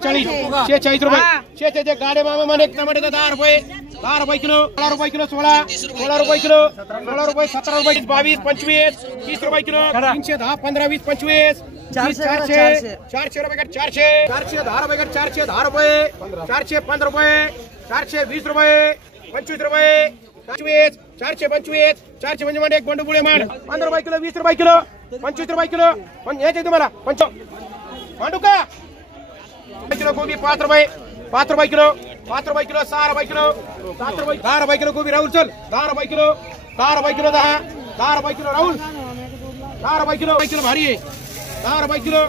46 46 रुपये 46 गाडे मामा म्हणे टमाटे 10 रुपये किलो 16 रुपये किलो 16 रुपये किलो 16 रुपये 17 रुपये 22 25 30 रुपये किलो 310 15 20 25 400 रुपये 410 रुपये 410 रुपये 405 रुपये 420 रुपये 25 रुपये 425 म्हणजे एक बंडू पुढे मान 15 रुपये किलो 20 रुपये किलो 25 रुपये किलो पण यायचे तुम्हाला मांडू का किलो गोबी 5 रुपये किलो 6 रुपये किलो 7 रुपये 10 रुपये किलो गोबी राहुल चल 10 रुपये किलो 10 रुपये किलो 10 रुपये किलो राहुल 10 रुपये किलो भारी आहे 10 रुपये किलो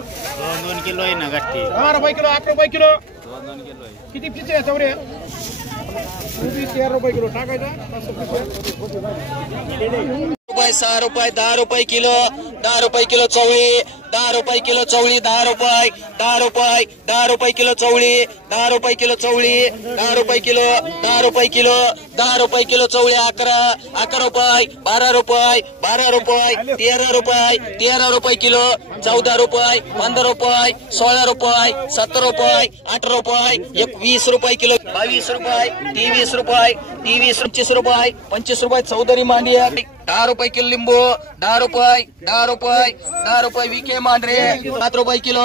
2 किलो आहे ना गट्टी 10 रुपये किलो 8 रुपये किलो 2 किलो आहे किती पिसे आहे चौरे गोबी 13 रुपये किलो टाकायचा 6 रुपये 10 रुपये किलो 10 रुपये किलो चवळी 10 रुपये किलो चवळी 10 रुपये 10 रुपये किलो चवळी 10 रुपये किलो चवळी 10 रुपये किलो 10 रुपये किलो 10 रुपये किलो चवळी 11 रुपये 12 रुपये 13 रुपये किलो 14 रुपये 15 रुपये 16 रुपये 17 रुपये 18 रुपये 20 रुपये किलो 22 रुपये 23 रुपये 25 रुपये चौधरी मांडिया 10 रुपये किलो लिंबू 10 रुपये विके मांडरे 7 रुपये किलो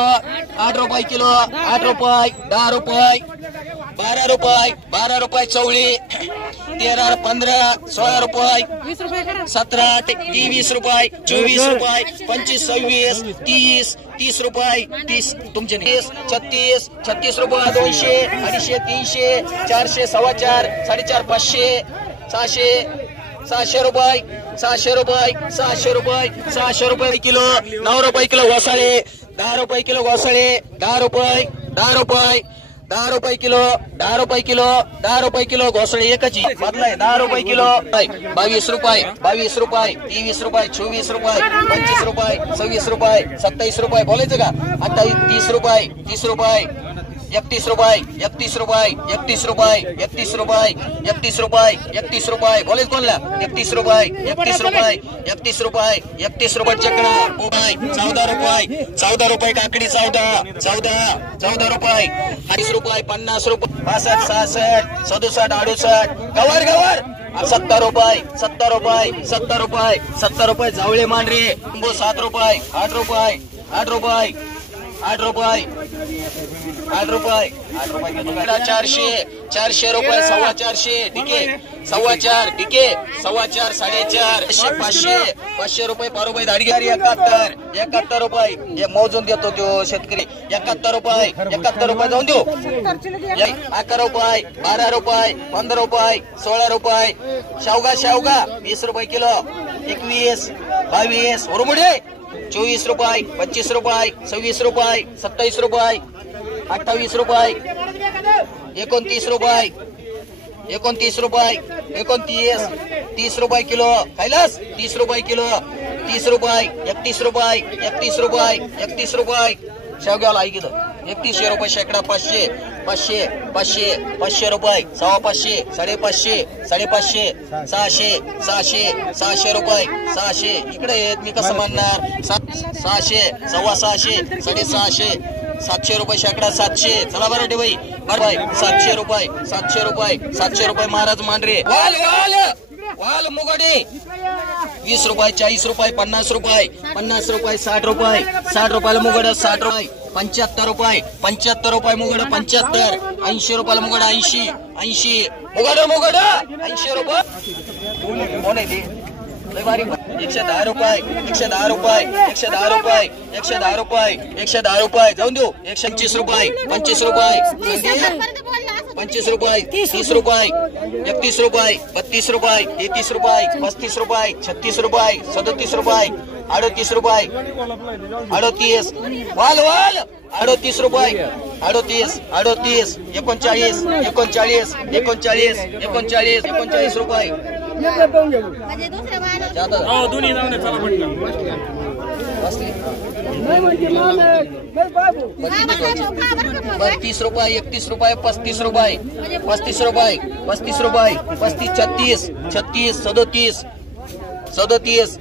8 रुपये किलो 8 रुपये 10 रुपये 12 रुपये चवळी 13 15 16 रुपये 17 23 रुपये 24 रुपये 25 26 30 रुपये 30 तुमचे 36 रुपये 200 250 300 400 4.25 4.5 500 600 रुपये 600 रुपये किलो 9 रुपये किलो घोसाळे 10 रुपये किलो घोसाळे 10 रुपये किलो 10 रुपये किलो घोसाळे एकच बदलाय 10 रुपये किलो 22 रुपये 23 रुपये 24 रुपये 25 रुपये 26 रुपये 27 रुपये बोलायचं का 28 रुपये 30 रुपये 31 रुपये बोलायचं कोणला 31 रुपये चकणा 14 रुपये काकडी 14 रुपये 40 रुपये 50 रुपये 65 66 67 68 गवर 70 रुपये जावळे मांडरे 7 रुपये 8 रुपये 400 रुपये 400 रुपये 4.25 टिके 4.25 टिके 4.25 4.5 500 रुपये पारुबाई दाडगेवारी 71 रुपये हे मोजून देतो तो शेतकरी 71 रुपये जाऊन देऊ 11 रुपये 12 रुपये 15 रुपये 16 रुपये शेवगा 20 रुपये किलो 21 22 उरमुडे 24 रुपये 25 रुपये 26 रुपये 27 रुपये 28 रुपये 29 रुपये 30 रुपये किलो कैलास 30 रुपये किलो 30 रुपये 31 रुपये शेवग्याला आई गेलं 3100 रुपये शेकडा 500 रुपये 550 550 600 रुपये 600 इकडे येत मी कसं म्हणणार 600 650 650 700 रुपये शेकडा 700 चला बरं भाई 700 रुपये महाराज मांडरे वाल मुगडे 20 रुपये 40 रुपये 50 रुपये 60 रुपयाला मुगड 60 रुपये 75 रुपये मुगड 75 80 रुपयाला मुगड 80 मुगड 80 रुपये कोण आहे ते 110 रुपये 110 रुपये जाऊन देऊ 125 रुपये 25 रुपये 25 रुपये 30 रुपये 31 रुपये 32 रुपये 33 रुपये 35 रुपये 36 रुपये 37 रुपये 38 रुपये 38 वाल 38 रुपये 38 39 रुपये दोन्ही जाऊन चला म्हटलं 32 रुपये 31 रुपये 35 रुपये 36 36 37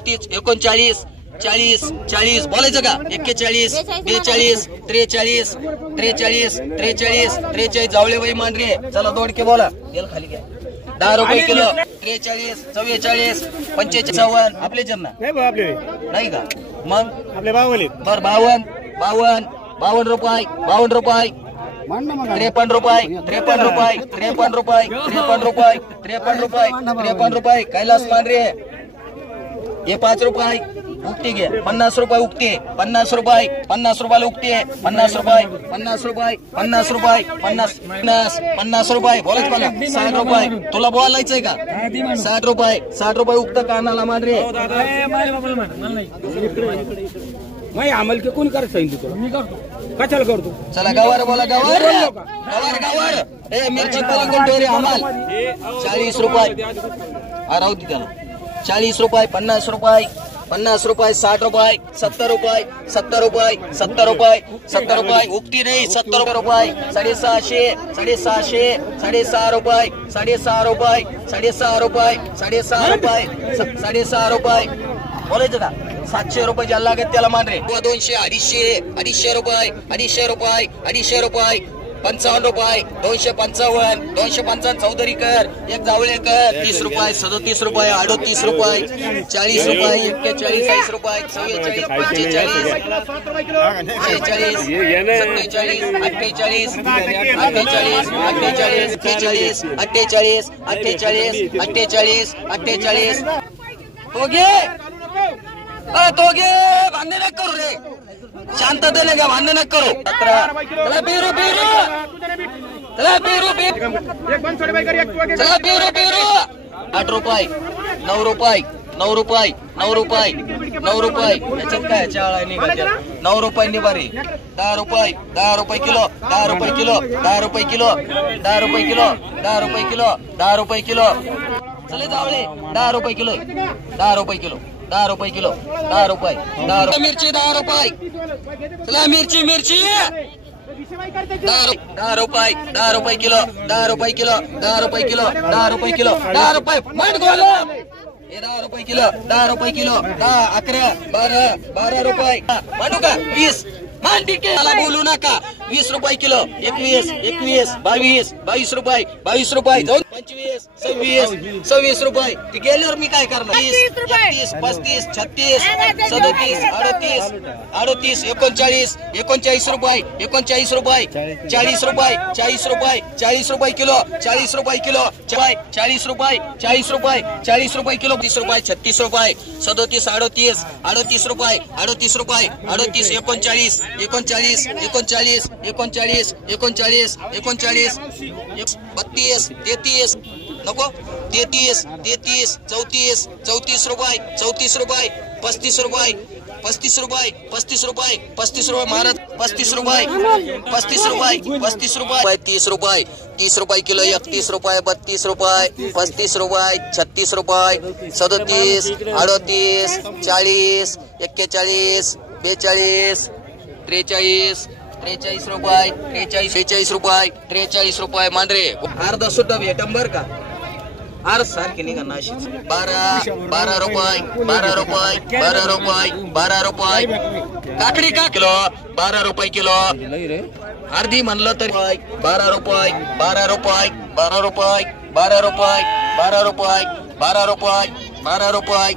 38 39 40 40 बोलायचं का 41 42 43 43 43 43 जावळेबाई मांडरे चला दोडके बोला तेल खाली घ्या 10 रुपये किलो 43 44 45 आपले चरणा नाही का मग आपले बावले बर 52 52 52 रुपये 52 रुपये 53 रुपये 53 रुपये 53 रुपये 53 रुपये 53 रुपये 53 रुपये कैलास मांडरे ये 5 रुपये उक्ती घे 50 रुपये उक्ती 50 रुपये 50 रुपयाला उक्ती 50 रुपये 50 रुपये 50 रुपये 50 रुपये बोलायच मला 60 रुपये तुला बोलायचंय का 60 रुपये उक्त कानाला मांडरे नाही आम्हाला ते कोण करायचं सांगितलं तुला मी करतो कशाला करतो चला गवार बोला गवार गवार गवार ए मिरची पलीकडे रे आम्हाल 40 रुपये राहू दे त्याला 40 रुपये 50 रुपये 50 रुपये 60 रुपये 70 रुपये 70 रुपये 70 रुपये 70 रुपये उक्ती नाही 70 रुपये 650 650 6.5 रुपये 6.5 रुपये 6.5 रुपये 6.5 रुपये 6.5 रुपये बोलायचं का 700 रुपये ज्याला लागत त्याला मान रे 200 250 रुपये 250 रुपये 250 रुपये 55 रुपये 255 255 चौधरीकर एक जावळेकर 30 रुपये 37 रुपये 38 रुपये 40 रुपये 41 40 रुपये 44 45 46 47 48 48 48 48 48 तो घे भांडण नका करू रे शांततेने घ्या भांडण नका करू 17 बिरू बिरू चला बिरू बिरू चला बिरू बिरू 8 रुपये 9 रुपये 9 रुपये 9 रुपये 9 रुपये याच्यात काय चाळा निघाल्या 9 रुपये निभारी 10 रुपये 10 रुपये किलो 10 रुपये किलो 10 रुपये किलो 10 रुपये किलो 10 रुपये किलो 10 रुपये किलो चले जावळे 10 रुपये किलो 10 रुपये किलो 10 रुपये किलो 10 रुपये 10 रुपये मिरची 10 रुपये चला मिरची मिरची 10 रुपये 10 रुपये किलो 10 रुपये किलो 10 रुपये किलो 10 रुपये किलो 10 रुपये मांड गोला 10 रुपये किलो 10 रुपये किलो 10 11 12 12 रुपये मांडू का 20 मान ठीक आहे मला बोलू नका 20 रुपये किलो 21 21 22 22 रुपये 22 रुपये 25 26 26 रुपये ते गेल्यावर मी काय करणार 30 31 35 36 37 38 38 39 39 रुपये 39 रुपये 40 रुपये 40 रुपये 40 रुपये किलो 40 रुपये किलो 40 रुपये 40 रुपये 40 रुपये किलो 30 रुपये 36 रुपये 37 38 38 रुपये 38 रुपये 38 39 39 39 39 39 39 32 33 नको 33 33 34 34 रुपये 34 रुपये 35 रुपये 35 रुपये 35 रुपये 35 रुपये महाराज 35 रुपये 35 रुपये 35 रुपये 30 रुपये 30 रुपये किलो 31 रुपये 32 रुपये 35 रुपये 36 रुपये 37 38 40 41 42 43 43 रुपये 43 रुपये 43 रुपये मांडरे अर्धा सुद्धा भेटम बर का अर्ध सारखे निघा नाशिक 12 रुपये 12 रुपये 12 रुपये 12 रुपये काकडी का किलो 12 रुपये किलो अर्धी म्हणलं तरी 12 रुपये 12 रुपये 12 रुपये 12 रुपये 12 रुपये 12 रुपये 12 रुपये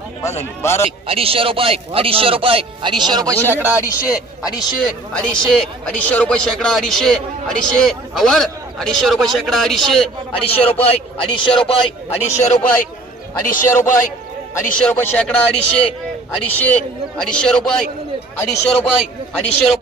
12 250 रुपये 250 रुपये 250 रुपये शेकडा 250 250 250 रुपये शेकडा 250 अवर 250 रुपये शेकडा 250 रुपये 250 रुपये 250 रुपये 250 रुपये 250 रुपये शेकडा 250 रुपये 250 रुपये 250 रुपये